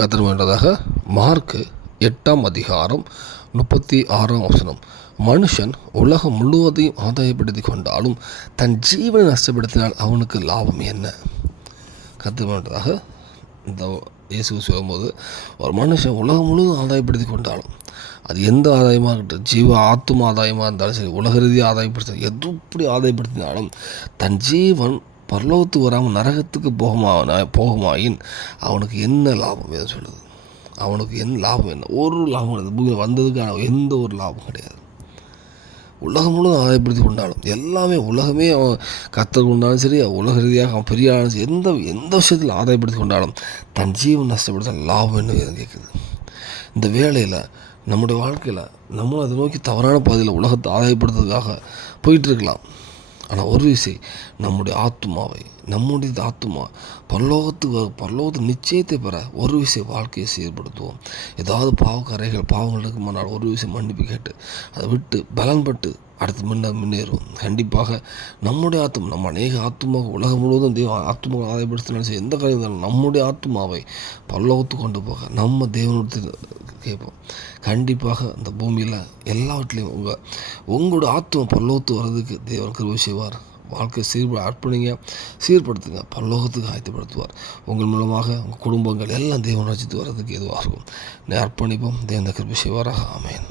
கர்த்தர் வேண்டதாக மார்க்கு 8ஆம் அதிகாரம் 36 மனுஷன் உலகம் முழுவதையும் ஆதாயப்படுத்தி கொண்டாலும் தன் ஜீவனை நஷ்டப்படுத்தினால் அவனுக்கு லாபம் என்ன? கர்த்தர் வேண்டதாக இந்த இயேசு சொல்லும்போது, ஒரு மனுஷன் உலகம் முழுவதும் ஆதாயப்படுத்தி கொண்டாலும், அது எந்த ஆதாயமாக இருக்கட்டும், ஆத்தும ஆதாயமாக இருந்தாலும் சரி, உலக ரீதியாக ஆதாயப்படுத்த எப்படி ஆதாயப்படுத்தினாலும் தன் ஜீவன் பரலோகத்துக்கு வராமல் நரகத்துக்கு போகுமாயின் அவனுக்கு என்ன லாபம்? எதை சொல்லுது? அவனுக்கு என்ன லாபம்? என்ன ஒரு லாபம் கிடையாது. பூமியில் வந்ததுக்கான எந்த ஒரு லாபம் கிடையாது. உலகம் முழுவதும் ஆதாயப்படுத்தி கொண்டாலும் எல்லாமே உலகமே அவன் கற்றுக் கொண்டாலும் சரி, உலக ரீதியாக அவன் பெரிய ஆளும் சரி, எந்த விஷயத்தில் ஆதாயப்படுத்தி கொண்டாலும் தன் ஜீவன் நஷ்டப்படுத்த லாபம் என்ன கேட்குது. இந்த வேளையில் நம்முடைய வாழ்க்கையில் நம்மளும் அதை நோக்கி தவறான பாதையில் உலகத்தை ஆதாயப்படுத்துறதுக்காக போயிட்டுருக்கலாம். ஆனால் ஒரு விஷயம், நம்முடைய ஆத்துமா பரலோகத்து நிச்சயத்தை பெற ஒரு விஷயம் வாழ்க்கையை சீர்படுத்துவோம். ஏதாவது பாவங்களுக்கு முன்னால் ஒரு விஷயம் மன்னிப்பு கேட்டு அதை விட்டு பலன்பட்டு அடுத்து முன்னேறுவோம். கண்டிப்பாக நம்முடைய நம்ம அநேக ஆத்துமாக உலகம் முழுவதும் ஆத்துமாக ஆதாயப்படுத்தினாலும் சரி, எந்த காரியம் இருந்தாலும் நம்முடைய ஆத்துமாவை பரலோகத்துக்கு கொண்டு போக நம்ம தேவனுடைய கேட்போம். கண்டிப்பாக இந்த பூமியில் எல்லாவற்றிலையும் உங்களோட ஆத்துமா பரலோகத்துக்கு வர்றதுக்கு தேவன் கிருபை செய்வார். வாழ்க்கை சீர்படுத்துங்க, பரலோகத்துக்கு ஆயத்தப்படுத்துவார். உங்கள் மூலமாக உங்கள் குடும்பங்கள் எல்லாம் தேவன் ரசித்து வர்றதுக்கு எதுவாகும். அர்ப்பணிப்போம். தேவன் கிருபை செய்வாராக. ஆமென்.